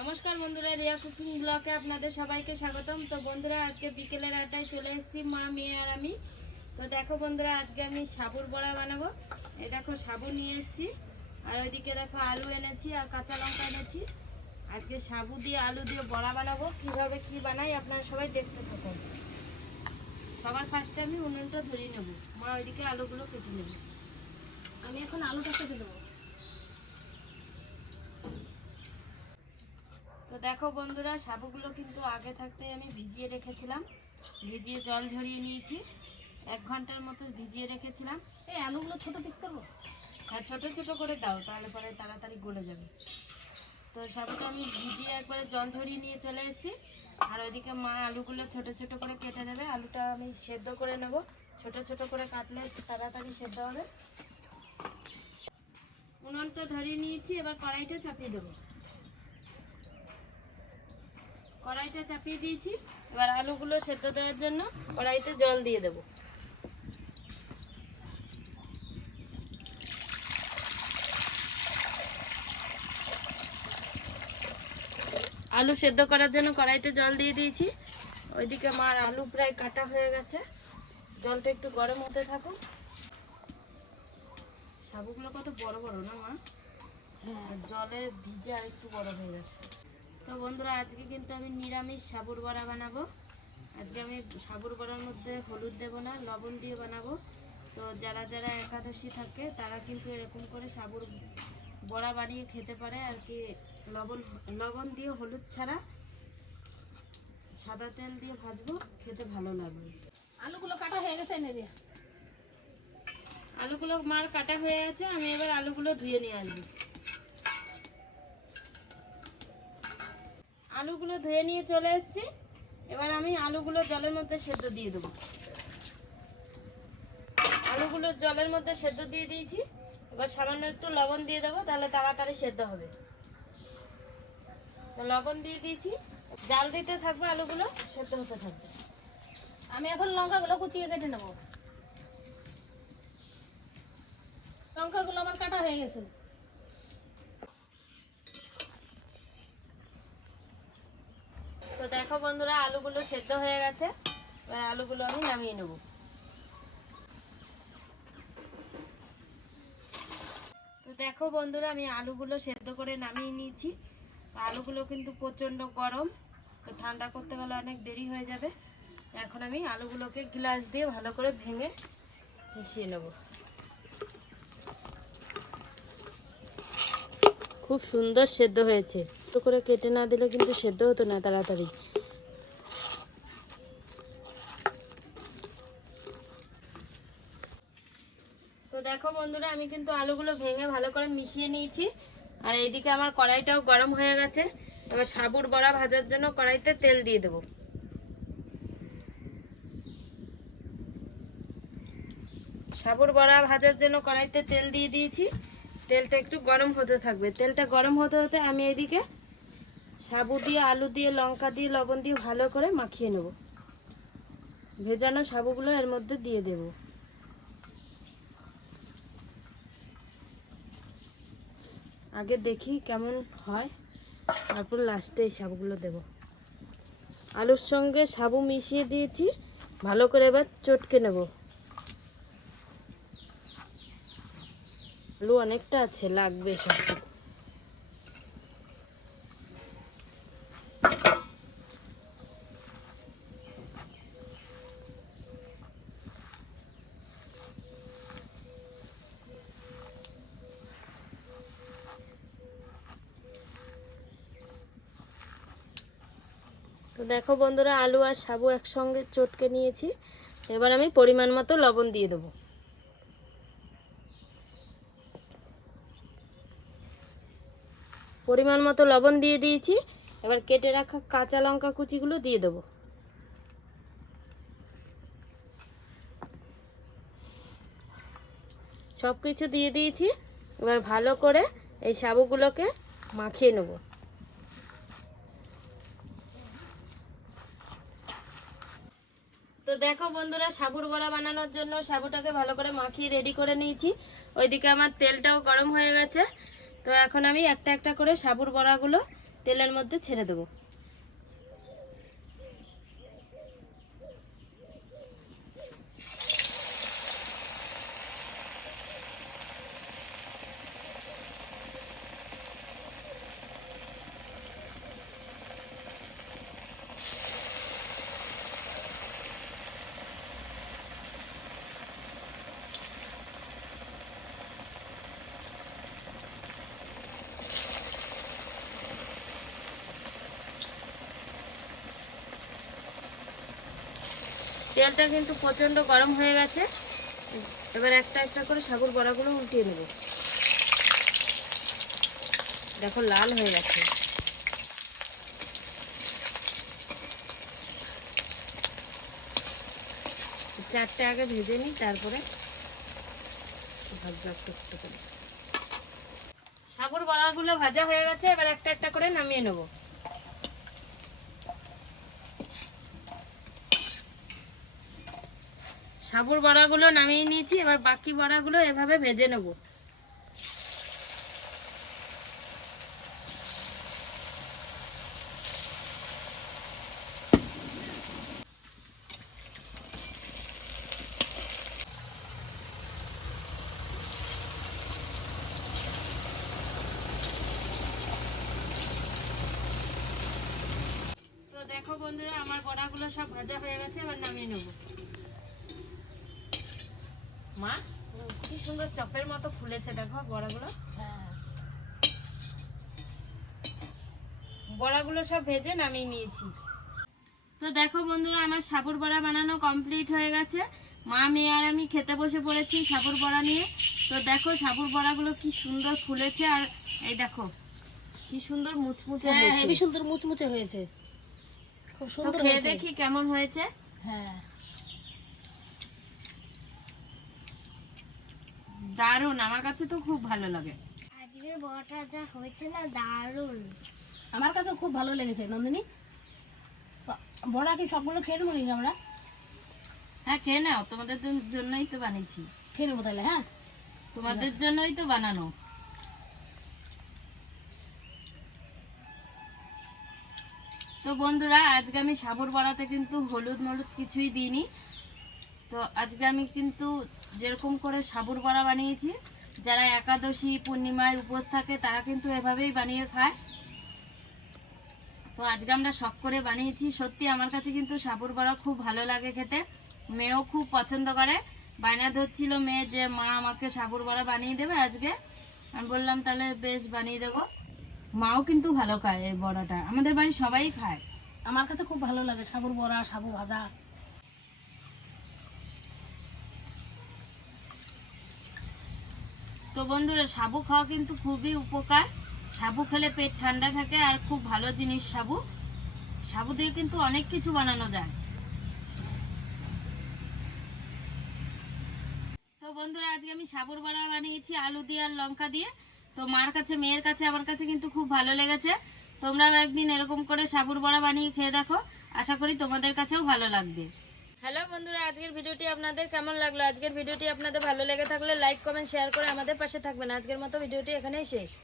নমস্কার বন্ধুরা, রিয়া কুকিং ব্লগে আপনাদের সবাইকে স্বাগতম। তো বন্ধুরা, আজকে বিকেলের আড্ডায় চলে এসেছি মা, মেয়ে আর আমি। তো দেখো বন্ধুরা, আজকে আমি সাবুর বড়া বানাবো। এই দেখো সাবু নিয়ে এসেছি, আর ওইদিকে দেখো আলু এনেছি আর কাঁচা লঙ্কা এনেছি। আজকে সাবু দিয়ে আলু দিয়ে বড়া বানাবো। কিভাবে কি বানাই আপনারা সবাই দেখতে থাকুন। সবার ফার্স্টে আমি উনুনটা ধরিয়ে নেব। মা ওইদিকে আলুগুলো কেটে নেব। আমি এখন আলুটা কেটে দেবো। তো দেখো বন্ধুরা, সাবুগুলো কিন্তু আগে থাকতে আমি ভিজিয়ে রেখেছিলাম, ভিজিয়ে জল ঝরিয়ে নিয়েছি। 1 ঘন্টার মতো ভিজিয়ে রেখেছিলাম। এই আলুগুলো ছোট পিস করবো? আর ছোট ছোট করে দাও, তাহলে পরে তাড়াতাড়ি গলে যাবে। তো সাবুটা আমি ভিজিয়ে একবারে জল ঝরিয়ে নিয়ে চলে এসেছি। আর ওইদিকে মা আলুগুলো ছোট ছোট করে কেটে নেবে। আলুটা আমি সেদ্ধ করে নেব। ছোট ছোট করে কাটলে তাড়াতাড়ি সেদ্ধ হবে। উনুনটা ধরিয়ে নিয়েছি, এবার কড়াইটা চাপিয়ে দেবো। কড়াইটা চাপিয়ে দিয়েছি। এবার আলুগুলো সেদ্ধ দেওয়ার জন্য কড়াইতে জল দিয়ে দেবো। আলু সেদ্ধ করার জন্য কড়াইতে জল দিয়ে দিয়েছি। ওইদিকে মার আলু প্রায় কাটা হয়ে গেছে। জলটা একটু গরম হতে থাকুক। সাবুগুলো কত বড় বড় না মা? আর জলে ভিজে আর একটু বড় হয়ে গেছে। তো বন্ধুরা, আজকে কিন্তু আমি নিরামিষ সাবুর বড়া বানাবো। আজকে আমি সাবুর বড়ার মধ্যে হলুদ দেবো না, লবণ দিয়ে বানাবো। তো যারা যারা একাদশী থাকে তারা কিন্তু এরকম করে সাবুর বড়া বানিয়ে খেতে পারে আর কি। লবণ দিয়ে, হলুদ ছাড়া সাদা তেল দিয়ে ভাজবো, খেতে ভালো লাগবে। আলুগুলো কাটা হয়ে গেছে এনে রিয়া। আলুগুলো মার কাটা হয়ে গেছে। আমি এবার আলুগুলো ধুয়ে নিয়ে আসবো। আলুগুলো ধুয়ে নিয়ে চলে এসেছি। এবার আমি আলুগুলো জলের মধ্যে সেদ্ধ দিয়ে দেবো। আলুগুলো জলের মধ্যে সেদ্ধ দিয়ে দিয়েছি। এবার সামান্য একটু লবণ দিয়ে দেবো, তাহলে তাড়াতাড়ি সেদ্ধ হবে। তো লবণ দিয়ে দিয়েছি, জাল দিতে থাকবে, আলুগুলো সেদ্ধ হতে থাকবে। আমি এখন লঙ্কাগুলো কুচিয়ে কেটে নেবো। লঙ্কাগুলো আমার কাটা হয়ে গেছে। তো দেখো বন্ধুরা, আলুগুলো সেদ্ধ হয়ে গেছে। এবার আলুগুলো আমি নামিয়ে নেব। তো দেখো বন্ধুরা, আমি আলুগুলো সেদ্ধ করে নামিয়ে নিয়েছি। আলুগুলো কিন্তু প্রচণ্ড গরম, তো ঠান্ডা করতে গেলে অনেক দেরি হয়ে যাবে। এখন আমি আলুগুলোকে গ্লাস দিয়ে ভালো করে ভেঙে মিশিয়ে নেব। খুব সুন্দর সেদ্ধ হয়েছে। তো করে কেটে না দিলে কিন্তু সেদ্ধ হতো না তাড়াতাড়ি। তো দেখো বন্ধুরা, আমি কিন্তু আলুগুলো ভেঙে ভালো করে মিশিয়ে নিয়েছি। আর এইদিকে আমার কড়াইটাও গরম হয়ে গেছে। এবার সাবুর বড়া ভাজার জন্য কড়াইতে তেল দিয়ে দেবো। সাবুর বড়া ভাজার জন্য কড়াইতে তেল দিয়ে দিয়েছি। তেলটা একটু গরম হতে থাকবে। তেলটা গরম হতে হতে আমি এইদিকে সাবু দিয়ে, আলু দিয়ে, লঙ্কা দিয়ে, লবণ দিয়ে ভালো করে মাখিয়ে নেব। ভেজানো সাবুগুলো এর মধ্যে দিয়ে দেব। আগে দেখি কেমন হয়, তারপর লাস্টে এই সাবুগুলো দেব। আলুর সঙ্গে সাবু মিশিয়ে দিয়েছি, ভালো করে এবার চটকে নেব। আলু অনেকটা আছে, লাগবে সব। তো দেখো বন্ধুরা, আলু আর সাবু একসঙ্গে চটকে নিয়েছি। এবার আমি পরিমাণ মতো লবণ দিয়ে দেবো। পরিমাণ মতো লবণ দিয়ে দিয়েছি। এবার কেটে রাখা কাঁচা লঙ্কা কুচিগুলো দিয়ে দেবো। সব কিছু দিয়ে দিয়েছি। এবার ভালো করে এই সাবুগুলোকে মাখিয়ে নেব। তো দেখো বন্ধুরা, সাবুর বড়া বানানোর জন্য সাবুটাকে ভালো করে মাখিয়ে রেডি করে নিয়েছি। ওইদিকে আমার তেলটাও গরম হয়ে গেছে। তো এখন আমি একটা একটা করে সাবুর বড়াগুলো তেলের মধ্যে ছেড়ে দেবো। তেলটা কিন্তু প্রচণ্ড গরম হয়ে গেছে। এবার একটা একটা করে সাবুর বড়াগুলো উল্টিয়ে নেব। দেখো লাল হয়ে গেছে। চারটে আগে ভেজে নিই, তারপরে ভাজবো একটু একটু করে। সাবুর বড়াগুলো ভাজা হয়ে গেছে, এবার একটা একটা করে নামিয়ে নেব। সাবুর বড়াগুলো নামিয়ে নিয়েছি, এবার বাকি বড়াগুলো এভাবে ভেজে নেব। তো দেখো বন্ধুরা, আমার বড়াগুলো সব ভাজা হয়ে গেছে, এবার নামিয়ে নেব। মা, কি সুন্দর চপের মতো ফুলেছে দেখো বড়াগুলো। হ্যাঁ, বড়াগুলো সব ভেজে নামিয়ে নিয়েছি। তো দেখো বন্ধুরা, আমার সাবুর বড়া বানানো কমপ্লিট হয়ে গেছে। মা, মেয়ে আর আমি খেতে বসে পড়েছি সাবুর বড়া নিয়ে। তো দেখো সাবুর বড়াগুলো কি সুন্দর ফুলেছে, আর এই দেখো কি সুন্দর মুচমুচে হ্যাঁ, হয়েছে। হেবি সুন্দর মুচমুচে হয়েছে, খুব তো সুন্দর খেয়ে হয়েছে। দেখি কেমন হয়েছে। হ্যাঁ, দারুণ, আমার কাছে তো খুব ভালো লাগে। আজকের বড়াটা যা হয়েছে না, দারুণ। আমার কাছে খুব ভালো লেগেছে নন্দিনী। বড়া কি সবগুলো খেয়ে নেবো নাকি আমরা? হ্যাঁ, খেয়ে নাও, তোমাদের জন্যই তো বানিয়েছি। খেয়ে নেবো তাহলে। হ্যাঁ, তোমাদের জন্যই তো বানানো। তো বন্ধুরা, আজকে আমি সাবুর বড়াতে কিন্তু হলুদ মলুদ কিছুই দিইনি। তো আজকে আমি কিন্তু যেরকম করে সাবুর বড়া বানিয়েছি, যারা একাদশী পূর্ণিমায় উপোস থাকে তারা কিন্তু এভাবেই বানিয়ে খায়। তো আজকে আমরা শখ করে বানিয়েছি। সত্যি আমার কাছে কিন্তু সাবুর বড়া খুব ভালো লাগে খেতে, মেয়েও খুব পছন্দ করে। বায়না ধরছিল মেয়ে যে মা আমাকে সাবুর বড়া বানিয়ে দেবে আজকে। আমি বললাম তাহলে বেশ বানিয়ে দেবো। মাও কিন্তু ভালো খায় এই বড়াটা, আমাদের বাড়ি সবাই খায়। আমার কাছে খুব ভালো লাগে সাবুর বড়া, সাবু ভাজা। তো বন্ধুরা, সাবু খাওয়া কিন্তু খুবই উপকার। সাবু খেলে পেট ঠান্ডা থাকে, আর খুব ভালো জিনিস সাবু। সাবু দিয়ে কিন্তু অনেক কিছু বানানো যায়। তো বন্ধুরা, আজকে আমি সাবুর বড়া বানিয়েছি আলু দিয়ে আর লঙ্কা দিয়ে। তো মার কাছে, মেয়ের কাছে, আমার কাছে কিন্তু খুব ভালো লেগেছে। তোমরাও একদিন এরকম করে সাবুর বড়া বানিয়ে খেয়ে দেখো, আশা করি তোমাদের কাছেও ভালো লাগবে। হ্যালো বন্ধুরা, আজকের ভিডিওটি আপনাদের কেমন লাগলো? আজকের ভিডিওটি আপনাদের ভালো লেগে থাকলে লাইক কমেন্ট শেয়ার করে আমাদের পাশে থাকবেন। আজকের মতো ভিডিওটি এখানেই শেষ।